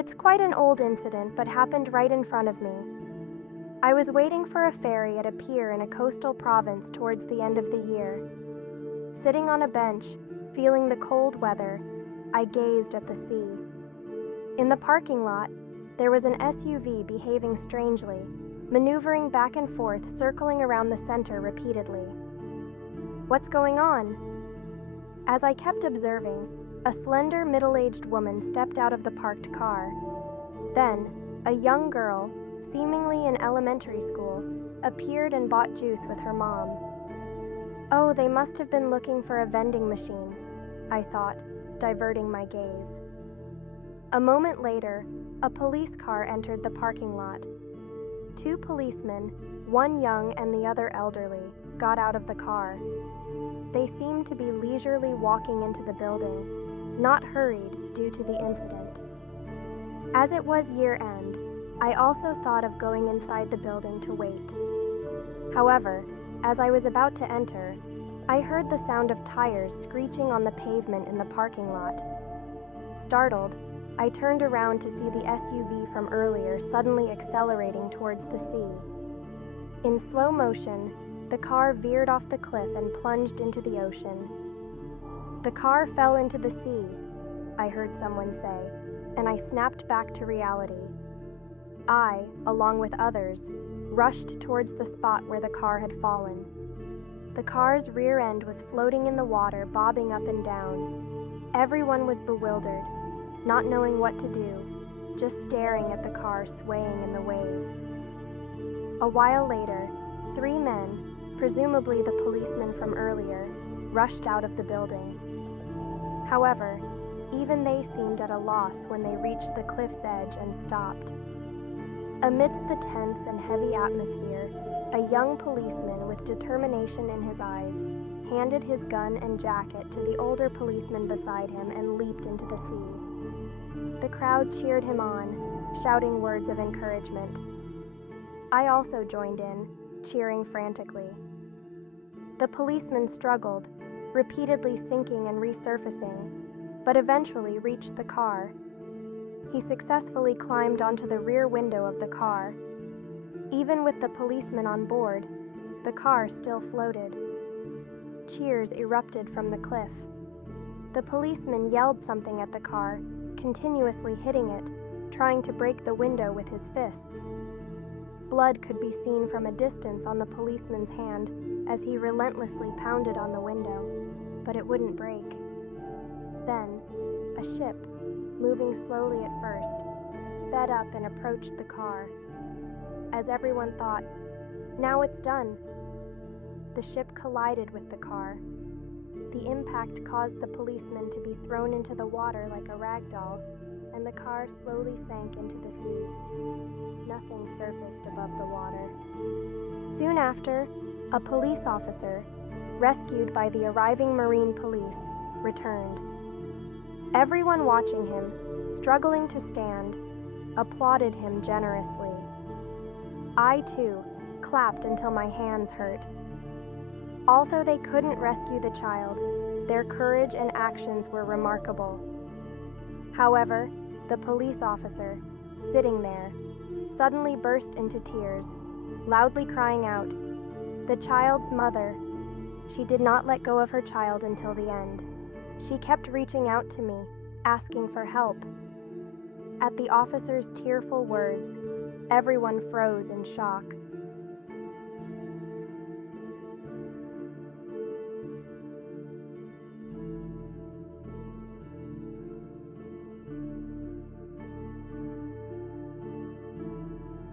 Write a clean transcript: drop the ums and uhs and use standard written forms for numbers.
It's quite an old incident, but happened right in front of me. I was waiting for a ferry at a pier in a coastal province towards the end of the year. Sitting on a bench, feeling the cold weather, I gazed at the sea. In the parking lot, there was an SUV behaving strangely, maneuvering back and forth, circling around the center repeatedly. What's going on? As I kept observing, a slender, middle-aged woman stepped out of the parked car. Then, a young girl, seemingly in elementary school, appeared and bought juice with her mom. Oh, they must have been looking for a vending machine, I thought, diverting my gaze. A moment later, a police car entered the parking lot. 2 policemen, one young and the other elderly, got out of the car. They seemed to be leisurely walking into the building, not hurried due to the incident. As it was year-end, I also thought of going inside the building to wait. However, as I was about to enter, I heard the sound of tires screeching on the pavement in the parking lot. Startled, I turned around to see the SUV from earlier suddenly accelerating towards the sea. In slow motion, the car veered off the cliff and plunged into the ocean. The car fell into the sea, I heard someone say, and I snapped back to reality. I, along with others, rushed towards the spot where the car had fallen. The car's rear end was floating in the water, bobbing up and down. Everyone was bewildered, not knowing what to do, just staring at the car swaying in the waves. A while later, 3 men, presumably the policemen from earlier, rushed out of the building. However, even they seemed at a loss when they reached the cliff's edge and stopped. Amidst the tense and heavy atmosphere, a young policeman with determination in his eyes handed his gun and jacket to the older policeman beside him and leaped into the sea. The crowd cheered him on, shouting words of encouragement. I also joined in, cheering frantically. The policeman struggled, repeatedly sinking and resurfacing, but eventually reached the car. He successfully climbed onto the rear window of the car. Even with the policeman on board, the car still floated. Cheers erupted from the cliff. The policeman yelled something at the car, continuously hitting it, trying to break the window with his fists. Blood could be seen from a distance on the policeman's hand as he relentlessly pounded on the window, but it wouldn't break. Then, a ship, moving slowly at first, sped up and approached the car. As everyone thought, now it's done. The ship collided with the car. The impact caused the policeman to be thrown into the water like a rag doll, and the car slowly sank into the sea. Nothing surfaced above the water. Soon after, a police officer, rescued by the arriving Marine police, returned. Everyone watching him, struggling to stand, applauded him generously. I, too, clapped until my hands hurt. Although they couldn't rescue the child, their courage and actions were remarkable. However, the police officer, sitting there, suddenly burst into tears, loudly crying out, "The child's mother." She did not let go of her child until the end. She kept reaching out to me, asking for help. At the officer's tearful words, everyone froze in shock.